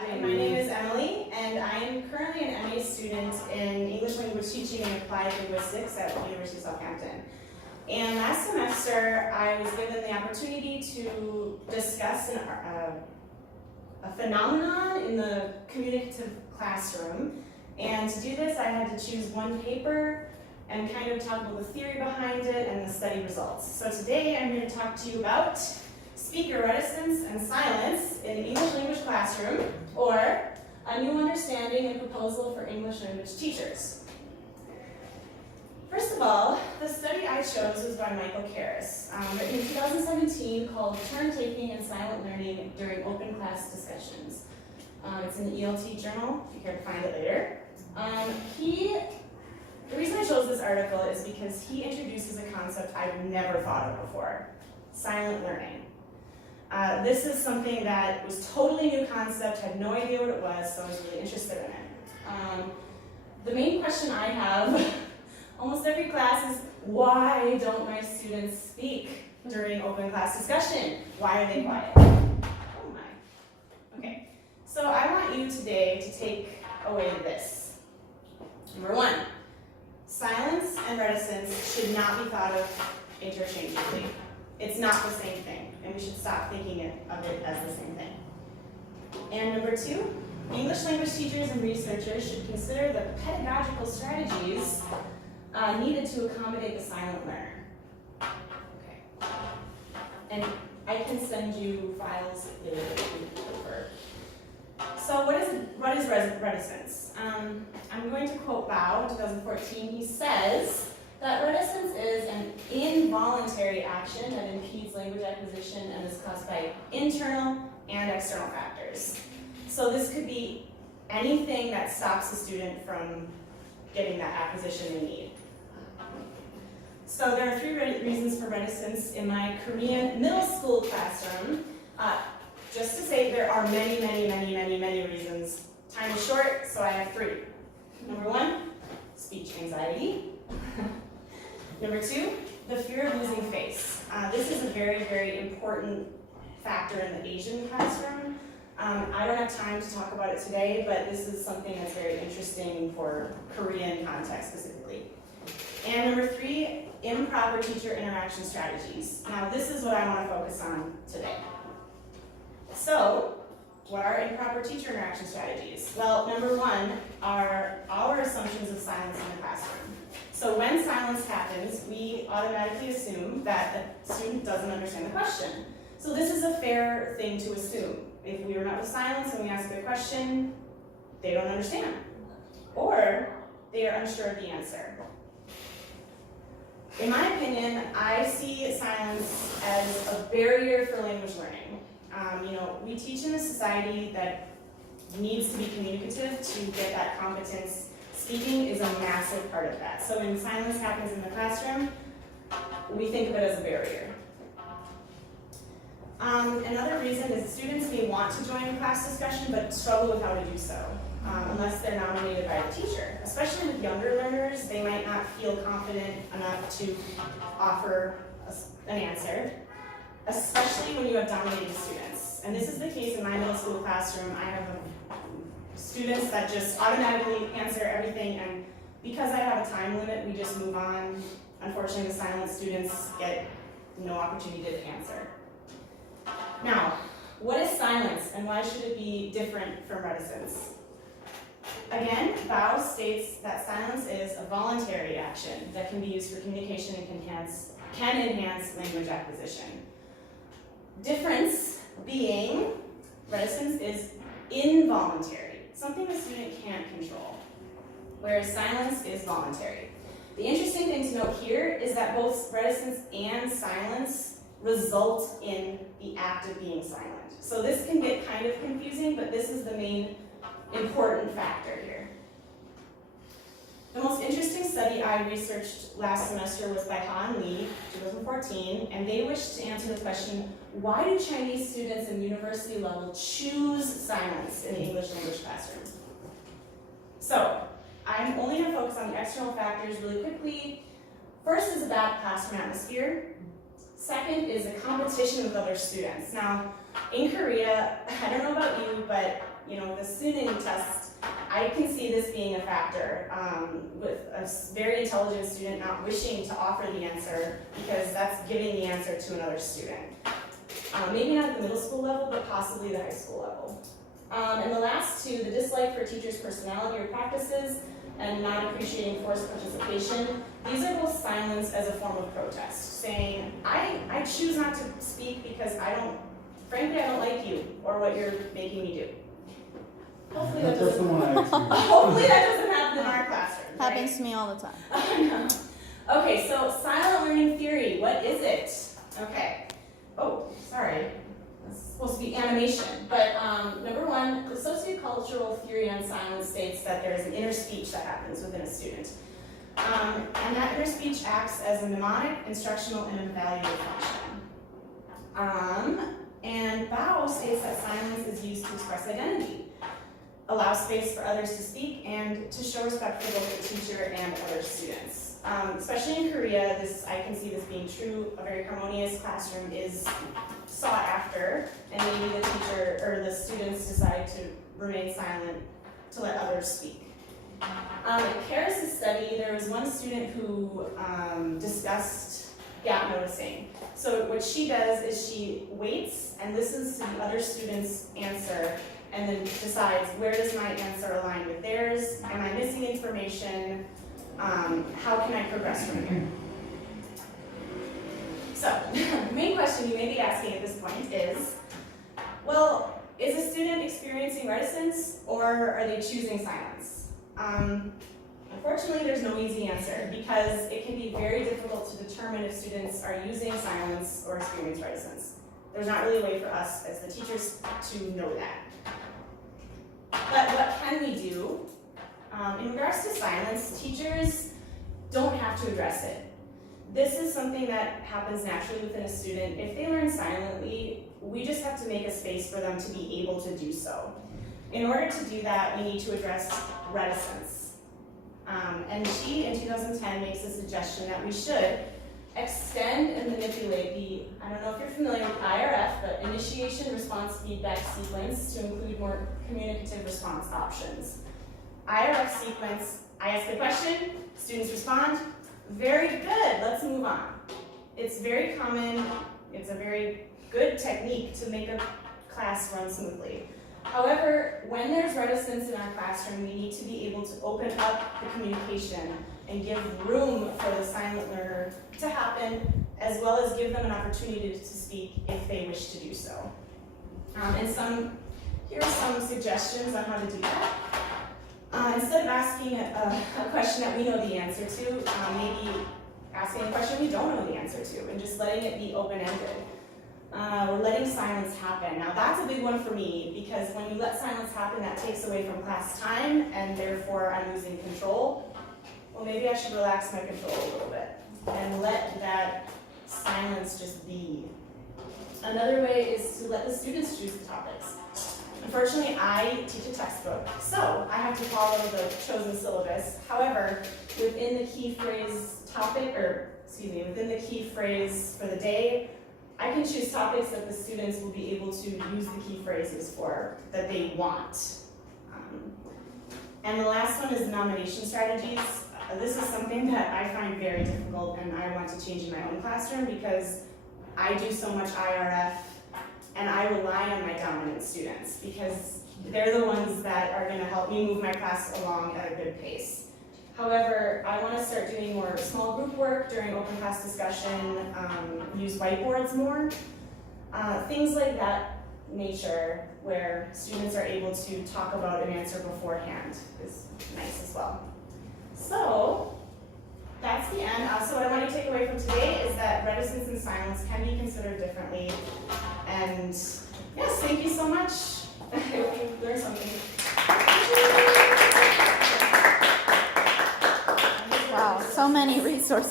Hi, my name is Emily, and I am currently an MA student in English language teaching and applied linguistics at the University of Southampton. And last semester, I was given the opportunity to discuss a phenomenon in the communicative classroom. And to do this, I had to choose one paper and kind of talk about the theory behind it and the study results. So today, I'm here to talk to you about speaker reticence and silence in English language classroom, or a new understanding and proposal for English language teachers. First of all, the study I chose was by Michael Karras, written in 2017, called Turn-Taking and Silent Learning During Open Class Discussions. It's in the ELT journal, if you care to find it later. The reason I chose this article is because he introduces a concept I've never thought of before: silent learning. This is something that was totally new concept, had no idea what it was, so I was really interested in it. The main question I have almost every class is, why don't my students speak during open class discussion? Why are they quiet? Oh my. Okay, so I want you today to take away this. Number one, silence and reticence should not be thought of interchangeably. It's not the same thing, and we should stop thinking of it as the same thing. And number two, English language teachers and researchers should consider the pedagogical strategies needed to accommodate the silent learner. Okay. And I can send you files later if you prefer. So what is reticence? I'm going to quote Bao, 2014. He says that reticence is an involuntary action that impedes language acquisition and is caused by internal and external factors. So this could be anything that stops a student from getting that acquisition they need. So there are three reasons for reticence in my Korean middle school classroom. Just to say, there are many reasons. Time is short, so I have three. Number one, speech anxiety. Number two, the fear of losing face. This is a very important factor in the Asian classroom. I don't have time to talk about it today, but this is something that's very interesting for Korean context specifically. And number three, improper teacher interaction strategies. Now this is what I want to focus on today. So, what are improper teacher interaction strategies? Well, number one are our assumptions of silence in the classroom. So when silence happens, we automatically assume that the student doesn't understand the question. So this is a fair thing to assume. If we are met with silence and we ask a question, they don't understand. Or they are unsure of the answer. In my opinion, I see silence as a barrier for language learning. We teach in a society that needs to be communicative to get that competence. Speaking is a massive part of that. So when silence happens in the classroom, we think of it as a barrier. Another reason is students may want to join a class discussion but struggle with how to do so, unless they're nominated by the teacher. Especially with younger learners, they might not feel confident enough to offer an answer, especially when you have dominating students. And this is the case in my middle school classroom. I have students that just automatically answer everything, and because I have a time limit, we just move on. Unfortunately, the silent students get no opportunity to answer. Now, what is silence and why should it be different from reticence? Again, Bao states that silence is a voluntary action that can be used for communication and can enhance language acquisition. Difference being, reticence is involuntary, something the student can't control, whereas silence is voluntary. The interesting thing to note here is that both reticence and silence result in the act of being silent. So this can get kind of confusing, but this is the main important factor here. The most interesting study I researched last semester was by Han Lee, 2014, and they wished to answer the question, why do Chinese students in university level choose silence in the English language classroom? So, I'm only going to focus on the external factors really quickly. First is a bad classroom atmosphere. Second is a competition with other students. Now, in Korea, I don't know about you, but the student test, I can see this being a factor with a very intelligent student not wishing to offer the answer because that's giving the answer to another student. Maybe not at the middle school level, but possibly the high school level. And the last two, the dislike for teachers' personality or practices and not appreciating forced participation, these are both silence as a form of protest, saying, I choose not to speak because frankly, I don't like you or what you're making me do. Hopefully that doesn't happen in our classroom. Happens to me all the time. Okay, so silent learning theory, what is it? Okay. Oh, sorry. It's supposed to be animation. But number one, the sociocultural theory on silence states that there is an inner speech that happens within a student. And that inner speech acts as a mnemonic, instructional, and evaluative function. And Bao states that silence is used to express identity, allow space for others to speak, and to show respect for both the teacher and other students. Especially in Korea, I can see this being true. A very harmonious classroom is sought after, and maybe the teacher or the students decide to remain silent to let others speak. In Karis' study, there was one student who discussed gap noticing. So what she does is she waits and listens to the other student's answer and then decides, where does my answer align with theirs? Am I missing information? How can I progress from here? So, the main question you may be asking at this point is, well, is a student experiencing reticence or are they choosing silence? Unfortunately, there's no easy answer because it can be very difficult to determine if students are using silence or experience reticence. There's not really a way for us as the teachers to know that. But what can we do? In regards to silence, teachers don't have to address it. This is something that happens naturally within a student. If they learn silently, we just have to make a space for them to be able to do so. In order to do that, we need to address reticence. And she, in 2010, makes a suggestion that we should extend and manipulate I don't know if you're familiar with IRF, but initiation response feedback sequence to include more communicative response options. IRF sequence, I ask a question, students respond, very good, let's move on. It's very common, it's a very good technique to make a class run smoothly. However, when there's reticence in our classroom, we need to be able to open up the communication and give room for the silent learner to happen, as well as give them an opportunity to speak if they wish to do so. Here are some suggestions on how to do that. Instead of asking a question that we know the answer to, maybe asking a question we don't know the answer to, and just letting it be open-ended. We're letting silence happen. Now that's a big one for me, because when you let silence happen, that takes away from class time, and therefore I'm losing control. Well, maybe I should relax my control a little bit, and let that silence just be. Another way is to let the students choose the topics. Unfortunately, I teach a textbook, so I have to follow the chosen syllabus. However, within the key phrase within the key phrase for the day, I can choose topics that the students will be able to use the key phrases for that they want. And the last one is nomination strategies. This is something that I find very difficult and I want to change in my own classroom because I do so much IRF and I rely on my dominant students because they're the ones that are going to help me move my class along at a good pace. However, I want to start doing more small group work during open class discussion, use whiteboards more, things like that nature where students are able to talk about an answer beforehand is nice as well. So that's the end. So what I want you to take away from today is that reticence and silence can be considered differently. And yes, thank you so much. I hope you learned something. Wow, so many resources.